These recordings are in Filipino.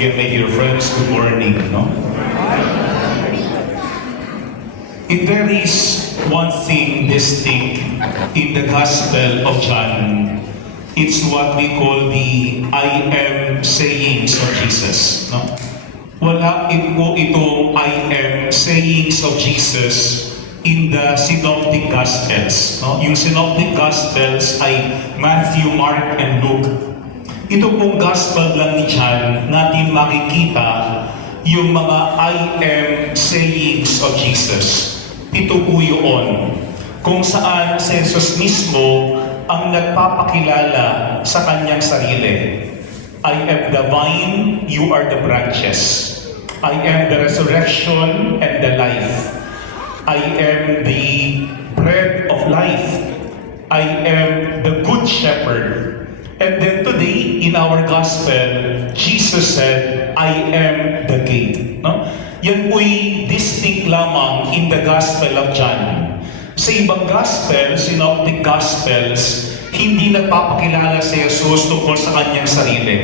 again, my dear friends, good morning. No? If there is one thing distinct in the Gospel of John, it's what we call the I am sayings of Jesus. No? Wala po itong I am sayings of Jesus in the Synoptic Gospels. No? Yung Synoptic Gospels ay Matthew, Mark, and Luke. Ito pong Gospel lang ni John natin makikita yung mga I am sayings of Jesus. Ito po yun kung saan si Jesus mismo ang nagpapakilala sa kanyang sarili. I am the vine, you are the branches. I am the resurrection and the life. I am the bread of life. I am the good shepherd. And then today, in our gospel, Jesus said, I am the gate. No? Yan po'y distinct lamang in the Gospel of John. Sa ibang gospel, synoptic gospels, hindi nagpapakilala si Jesus tungkol sa kanyang sarili.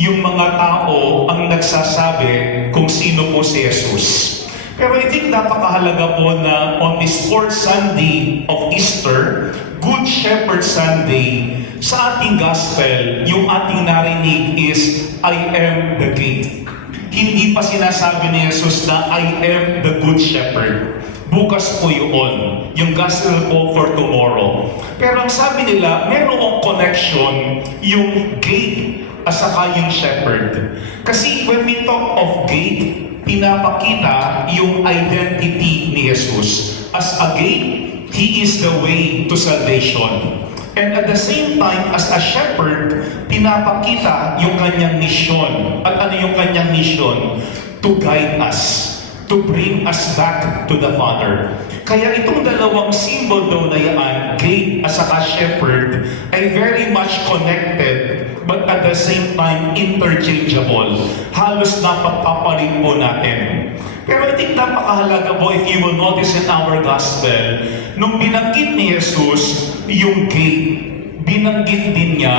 Yung mga tao ang nagsasabi kung sino po si Jesus. Pero I think napakahalaga po na on this fourth Sunday of Easter, Good Shepherd Sunday, sa ating gospel, yung ating narinig is, I am the gate. Hindi pa sinasabi ni Jesus na I am the good shepherd. Bukas po yun, yung gospel po for tomorrow. Pero ang sabi nila, merong connection yung gate at saka yung shepherd. Kasi when we talk of gate, pinapakita yung identity ni Jesus. As a gate, He is the way to salvation. And at the same time, as a shepherd, pinapakita yung kanyang mission. At ano yung kanyang mission? To guide us. To bring us back to the Father. Kaya itong dalawang symbol daw na yan, gate at saka shepherd, ay very much connected, but at the same time, interchangeable. Halos napagpaparin po natin. Pero I think napakahalaga po, if you will notice in our gospel, nung binanggit ni Jesus yung gate, binanggit din niya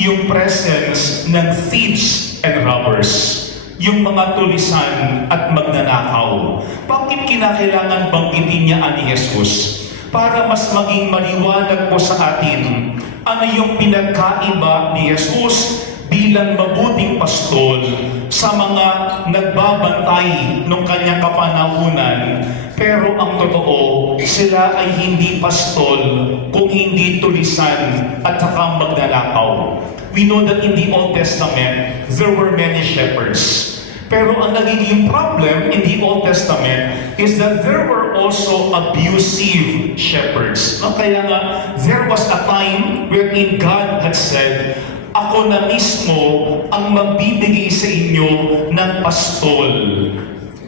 yung presence ng thieves and robbers. Yung mga tulisan at magnanakaw. Bakit kinakailangan banggitin niya ni Jesus? Para mas maging maliwanag po sa atin ano yung pinagkaiba ni Jesus bilang mabuting pastol sa mga nagbabantay ng kanyang kapanahunan. Pero ang totoo, sila ay hindi pastol kung hindi tulisan at saka magnanakaw. We know that in the Old Testament, there were many shepherds. Pero ang nagiging problem in the Old Testament is that there were also abusive shepherds. No? Kaya nga, there was a time wherein God had said, ako na mismo ang magbibigay sa inyo ng pastol.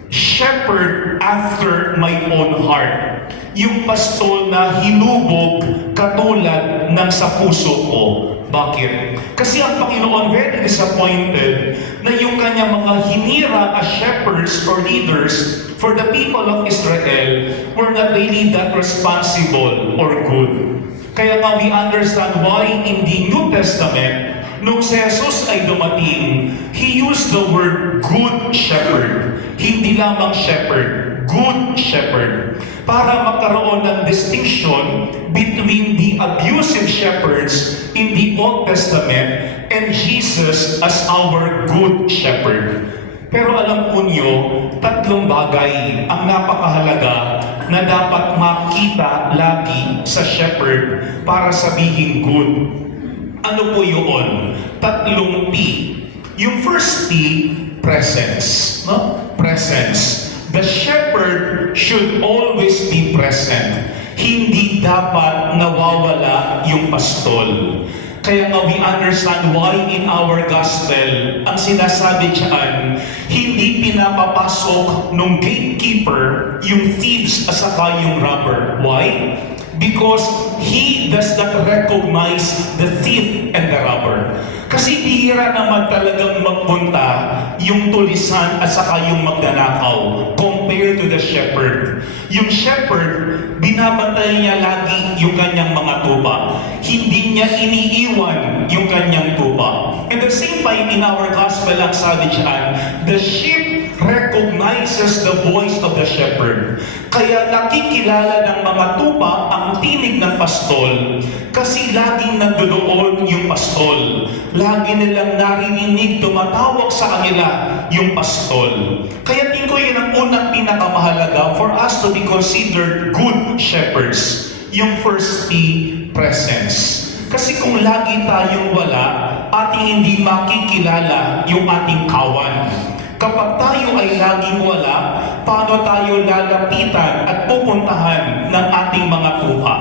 Shepherd after my own heart. Yung pastol na hinubog katulad ng sa puso ko. Bakit? Kasi ang Panginoon very disappointed na yung kanyang mga hinira as shepherds or leaders for the people of Israel were not really that responsible or good. Kaya nga we understand why in the New Testament, nung si Jesus ay dumating, He used the word good shepherd. Hindi lamang shepherd, good shepherd. Para magkaroon ng distinction between the abusive shepherds in the Old Testament and Jesus as our good shepherd. Pero alam po niyo, tatlong bagay ang napakahalaga na dapat makita lagi sa shepherd para sabihin good. Ano po yun? Tatlong P. Yung first P, presence. No? Presence. The shepherd should always be present. Hindi dapat nawawala yung pastol. Kaya nga we understand why in our gospel, ang sinasabi dyan, hindi pinapapasok ng gatekeeper yung thieves at saka yung robber. Why? Because he does not recognize the thief and the robber. Kasi bihira naman talagang magpunta yung tulisan at saka yung magnanakaw compared to the shepherd. Yung shepherd, binabantayan niya lagi yung kanyang mga tupa. Hindi niya iniiwan yung kanyang tupa. At the same time, in our gospel, ang sabi diyan, the sheep recognizes the voice of the shepherd. Kaya nakikilala ng mga tupa ang tinig ng pastol kasi laging nandoon yung pastol. Lagi nilang narinig, tumatawag sa kanila yung pastol. Kaya tingin ko yun ang unang pinakamahalaga for us to be considered good shepherds. Yung first P, presence. Kasi kung lagi tayong wala, ating hindi makikilala yung ating kawan. Kapag tayo ay laging wala, paano tayo lalapitan at pupuntahan ng ating mga tupa?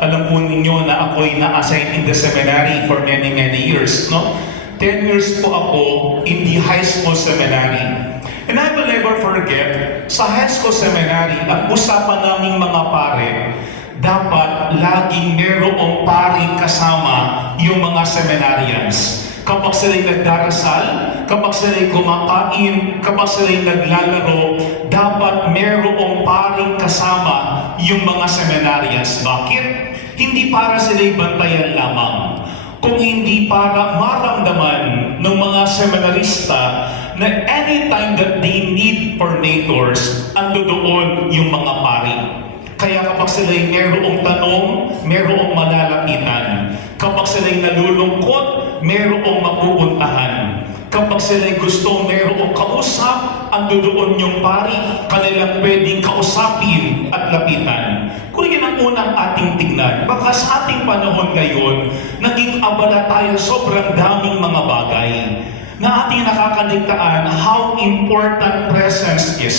Alam po ninyo na ako'y na-assign in the seminary for many years, no? 10 years po ako in the high school seminary. And I will never forget, sa high school seminary, ang usapan naming mga pare, dapat laging merong paring kasama yung mga seminarians. Kapag sila'y nagdarasal, kapag sila'y kumakain, kapag sila'y naglalaro, dapat merong paring kasama yung mga seminarians. Bakit? Hindi para sila'y bantayan lamang, kung hindi para maramdaman ng mga seminarista na anytime that they need coordinators, ando doon yung mga pari. Kaya kapag sila'y merong tanong, merong malalapitan. Kapag sila'y nalulungkot, merong mapupuntahan. Kapag sila'y gusto merong kausap, ando doon yung pari, kanilang pwedeng kausapin at lapitan. Kung yun ang unang ating tignan, baka sa ating panahon ngayon, naging abala tayo sobrang daming mga bagay na ating nakakaligtaan how important presence is.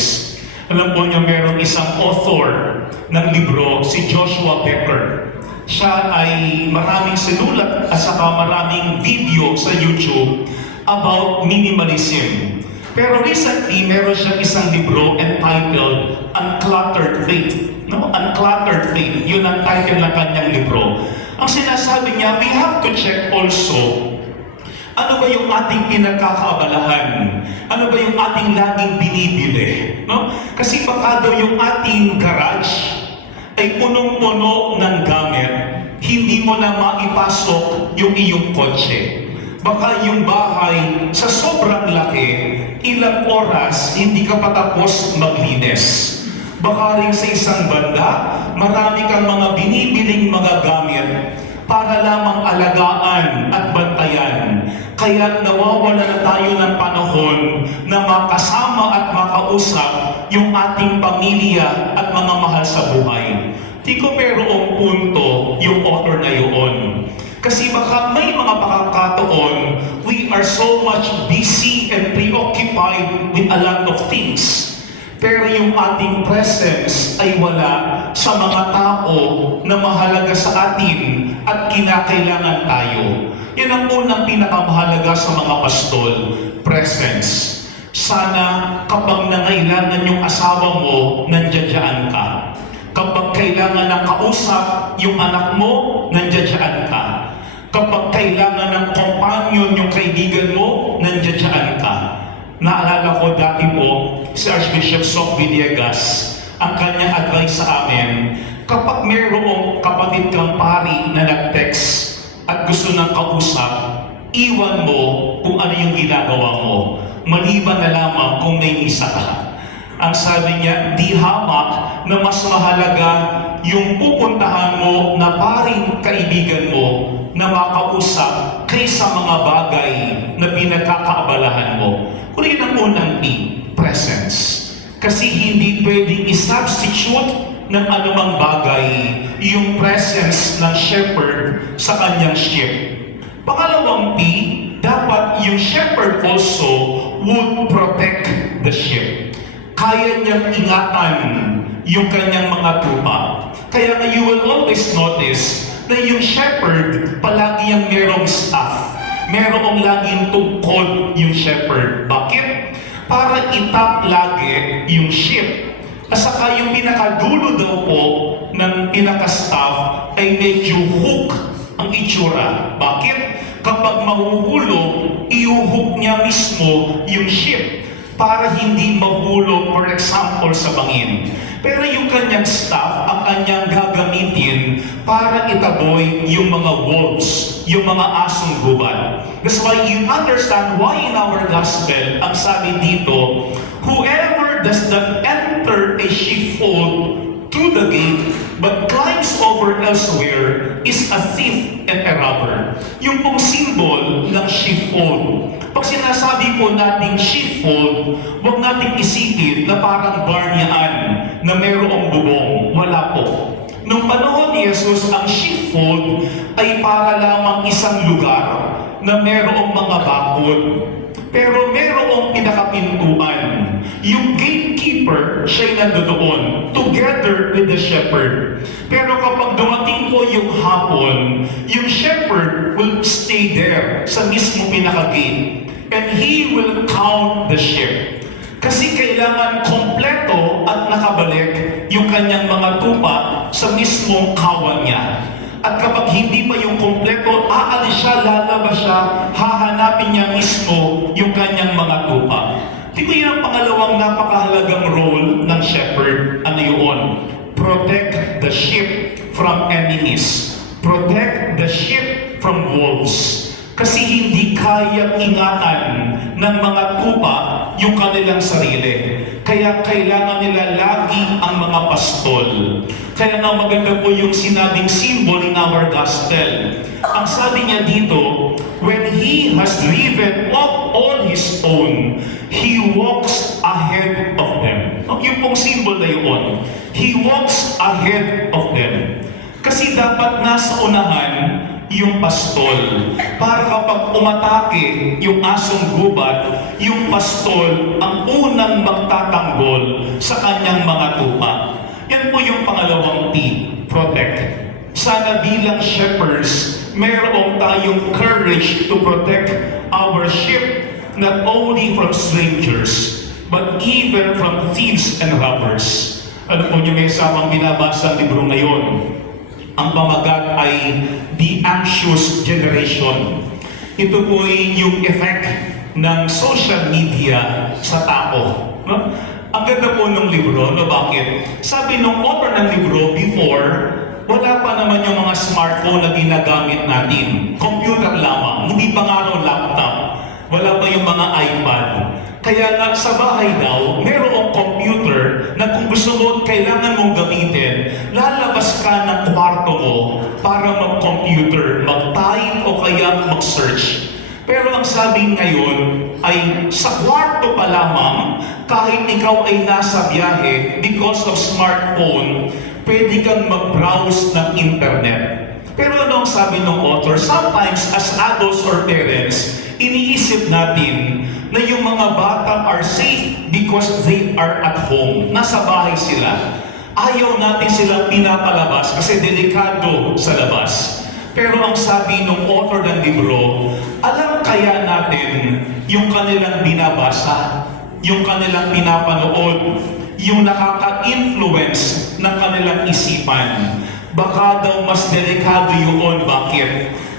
Alam po niyo, merong isang author ng libro, si Joshua Becker. Siya ay maraming sinulat at saka maraming video sa YouTube about minimalism. Pero recently, meron siyang isang libro entitled Uncluttered Faith. No? Uncluttered Faith. Yun ang title ng kanyang libro. Ang sinasabi niya, we have to check also ano ba yung ating pinagkakaabalahan? Ano ba yung ating laging binibili? No? Kasi baka daw yung ating garage ay punong-puno ng gamit, hindi mo na maipasok yung iyong kotse. Baka yung bahay sa sobrang laki, ilang oras hindi ka patapos maglinis. Baka rin sa isang banda, marami kang mga binibiling mga gamit para lamang alagaan at bantayan. Kaya nawawala na tayo ng panahon na makasama at makausap yung ating pamilya at mga mahal sa buhay. Di ko merong punto yung author na yun. Kasi baka may mga pagkakataon, we are so much busy and preoccupied with a lot of things. Pero yung ating presence ay wala sa mga tao na mahalaga sa atin at kinakailangan tayo. Yan ang unang pinakamahalaga sa mga pastol, presence. Sana kapag nangailangan yung asawa mo, nandiyan ka. Kapag kailangan ng kausap yung anak mo, nandiyan ka. Kapag kailangan ng companion yung kaibigan mo, nandiyan ka. Naalala ko dati po, si Archbishop Soc Villegas, ang kanyang advice sa amin, kapag mayroong kapatid kang pari na nag-text at gusto ng kausap, iwan mo kung ano yung ginagawa mo. Maliban na lamang kung may misa ka. Ang sabi niya, di hamak na mas mahalaga yung pupuntahan mo na paring kaibigan mo na makausap kaysa mga bagay na pinagkakaabalahan mo. Kung yun ang unang P, presence. Kasi hindi pwedeng i-substitute ng anumang bagay yung presence ng shepherd sa kanyang sheep. Pangalawang P, dapat yung shepherd also would protect the sheep. Kaya niyang ingatan yung kanyang mga tupa. Kaya you will always notice na yung shepherd palagi yung merong staff. Merong laging tungkol yung shepherd. Bakit? Para itap lagi yung sheep. At saka yung pinakadulo daw po ng pinaka-staff ay medyo hook ang itsura. Bakit? kapag mahuhulog, iuhok niya mismo yung ship para hindi mahulog, for example, sa bangin. Pero yung kanyang staff, ang kanyang gagamitin para itaboy yung mga wolves, yung mga asong gubat. That's why you understand why in our gospel, ang sabi dito, whoever does not enter a sheepfold through the gate, but climbs over elsewhere, is a thief and a robber. Yung pong symbol ng sheepfold. Pag sinasabi po natin sheepfold, huwag nating isipin na parang barnyaan na mayroong bubong. Wala po. Nung panahon ni Jesus, ang sheepfold ay para lamang isang lugar na mayroong mga bakod. Pero mayroong pinakapintuan. Yung gatekeeper, siya'y nandoon together with the shepherd. Pero kapag dumating po yung hapon, yung shepherd will stay there sa mismo pinaka-gate. And he will count the sheep. Kasi kailangan kompleto at nakabalik yung kanyang mga tupa sa mismong kawan niya. At kapag hindi pa yung kompleto, aalis siya, lalabas siya, hahanapin niya mismo yung kanyang mga tupa. Di ko yun ang pangalawang napakahalagang role ng shepherd. Ano yun? Protect the sheep from enemies. Protect the sheep from wolves. Kasi hindi kayang ingatan ng mga tupa yung kanilang sarili. Kaya kailangan nila lagi ang mga pastol. Kaya nga maganda po yung sinabing symbol in our gospel. Ang sabi niya dito, when he has driven off all his own, he walks ahead of them. Yung pong symbol na yun, he walks ahead of them. Kasi dapat nasa unahan yung pastol. Para kapag umatake yung asong gubat, yung pastol ang unang magtatanggol sa kanyang mga tupa. Yan po yung pangalawang P, protect. Sana bilang shepherds, mayroon tayong courage to protect our sheep not only from strangers, but even from thieves and robbers. Ano po niyo may samang binabasa ang libro ngayon? Ang pamagat ay The Anxious Generation. Ito po ay yung effect ng social media sa tao. No? Ang ganda po ng libro, no? Bakit? Sabi nung author ng libro, before, wala pa naman yung mga smartphone na ginagamit natin. Computer lamang, hindi pa nga raw laptop. Wala pa yung mga iPad. Kaya nga sa bahay daw, mayroong computer na kung gusto mo, kailangan mong gamitin, lalabas ka ng kwarto mo para mag-computer, mag-type o kaya mag-search. Pero ang sabi ngayon ay sa kwarto pa lamang, kahit ikaw ay nasa biyahe, because of smartphone, pwede kang mag-browse ng internet. Pero ano ang sabi ng author? Sometimes as adults or parents, iniisip natin na yung mga bata are safe because they are at home. Nasa bahay sila. Ayaw natin silang pinapalabas kasi delikado sa labas. Pero ang sabi ng author ng libro, alam kaya natin yung kanilang binabasa, yung kanilang pinapanood, yung nakaka-influence ng kanilang isipan. Baka daw mas delikado yun. Bakit?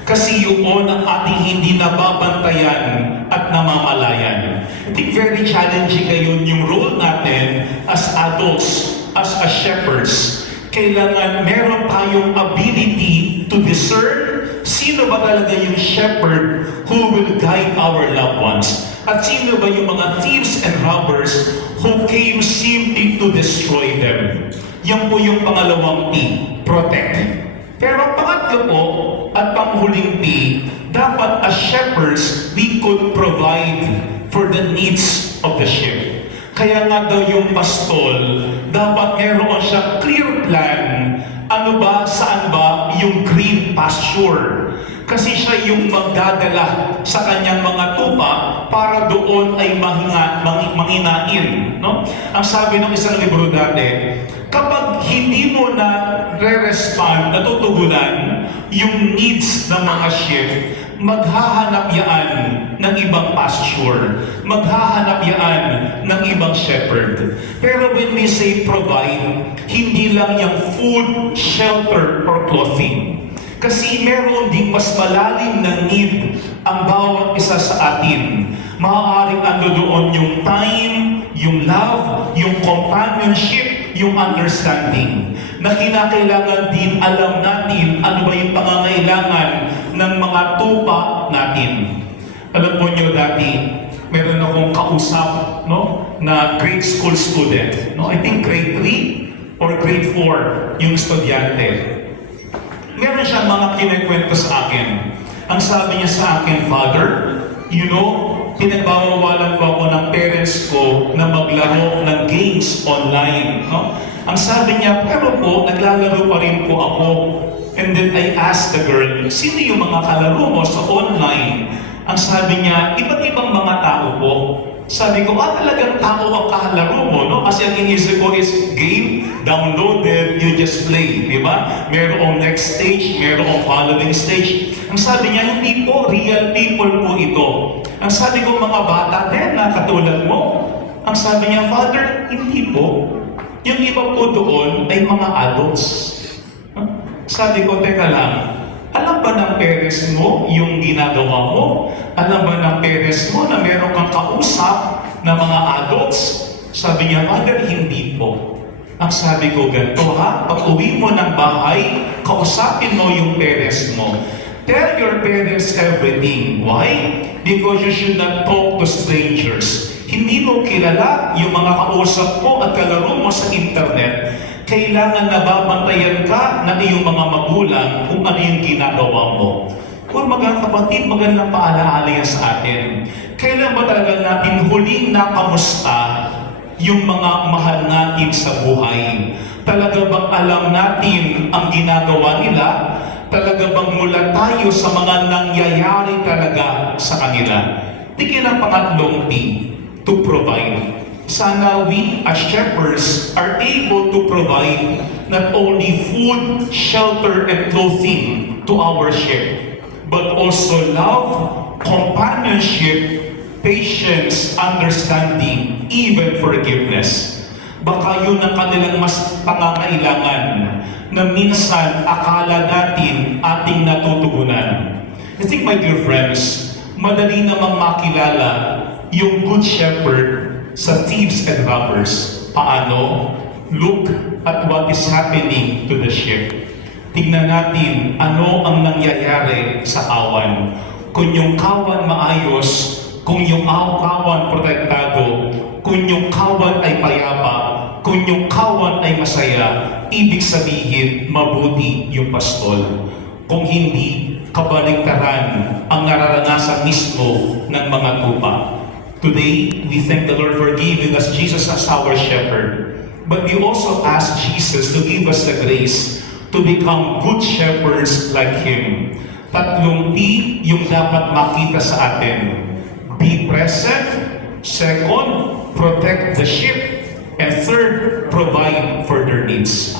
Kasi yun ang ating hindi nababantayan at namamalayan. I think very challenging ngayon yung role natin as adults, as shepherds. Kailangan meron tayong ability to discern sino ba talaga yung shepherd who will guide our loved ones. At sino ba yung mga thieves and robbers who came simply to destroy them. Yan po yung pangalawang P, protect. Pero pangatlo po, at panghuling P, dapat as shepherds, we could provide for the needs of the sheep. Kaya nga daw yung pastol, dapat meron siyang clear plan, ano ba, saan ba yung green pasture. Kasi siya yung magdadala sa kanyang mga tupa para doon ay manginain. No? Ang sabi ng isang libro dati, kapag hindi mo na re-respond, natutugunan yung needs ng mga sheep, maghahanap yan ng ibang pasture. Maghahanap yan ng ibang shepherd. Pero when we say provide, hindi lang yung food, shelter, or clothing. Kasi meron ding mas malalim na need ang bawat isa sa atin. Maaaring ando doon yung time, yung love, yung companionship, yung understanding. Na kinakailangan din alam natin ano ba yung pangangailangan ng mga tupa natin. Alam po nyo dati, meron akong kausap, no, na grade school student. No? I think grade 3 or grade 4 yung estudyante. Meron siyang mga kinikwento sa akin. Ang sabi niya sa akin, Father, you know, pinagbawawalan ko ako ng parents ko na maglaro ng games online. No? Ang sabi niya, pero po, naglalaro pa rin po ako. And then I asked the girl, sino yung mga kalaro mo sa online? Ang sabi niya, iba't ibang mga tao po. Sabi ko, talagang tao ang kahalaro mo, no? Kasi ang inisip ko is game, downloaded, you just play, di ba? Merong next stage, merong following stage. Ang sabi niya, hindi po, real people po ito. Ang sabi ko, mga bata din na katulad mo. Ang sabi niya, Father, hindi po. Yung iba po doon ay mga adults. Sabi ko, teka lang, alam ba ng parents mo yung ginagawa mo? Alam ba ng parents mo na meron kang kausap na mga adults? Sabi niya, Father, hindi po. Ang sabi ko, ganito ha, pag uwi mo ng bahay, kausapin mo yung parents mo. Tell your parents everything. Why? Because you should not talk to strangers. Hindi mo kilala yung mga kausap mo at kalaro mo sa internet. Kailangan nababantayan ka ng iyong mga magulang kung ano yung ginagawa mo. Kung mga kapatid, magandang paalaala yan sa atin. Kailan ba talaga natin huling nakamusta yung mga mahal natin sa buhay? Talaga bang alam natin ang ginagawa nila? Talaga bang mula tayo sa mga nangyayari talaga sa kanila? Tingin ang pangatlong T, to provide. Sana we as shepherds are able to provide not only food, shelter, and clothing to our sheep, but also love, companionship, patience, understanding, even forgiveness. Baka yun ang kanilang mas pangangailangan na minsan akala natin ating natutugunan. I think, my dear friends, madali namang makilala yung good shepherd sa thieves and robbers. Paano? Look at what is happening to the sheep. Tingnan natin ano ang nangyayari sa kawan. Kung yung kawan maayos, kung yung kawan protektado, kung yung kawan ay payapa, kung yung kawan ay masaya, ibig sabihin mabuti yung pastol. Kung hindi, kabaligtaran ang nararanasan mismo ng mga tupa. Today, we thank the Lord for giving us Jesus as our shepherd. But we also ask Jesus to give us the grace to become good shepherds like Him. Tatlong T yung dapat makita sa atin. Be present. Second, protect the sheep. And third, provide for their needs.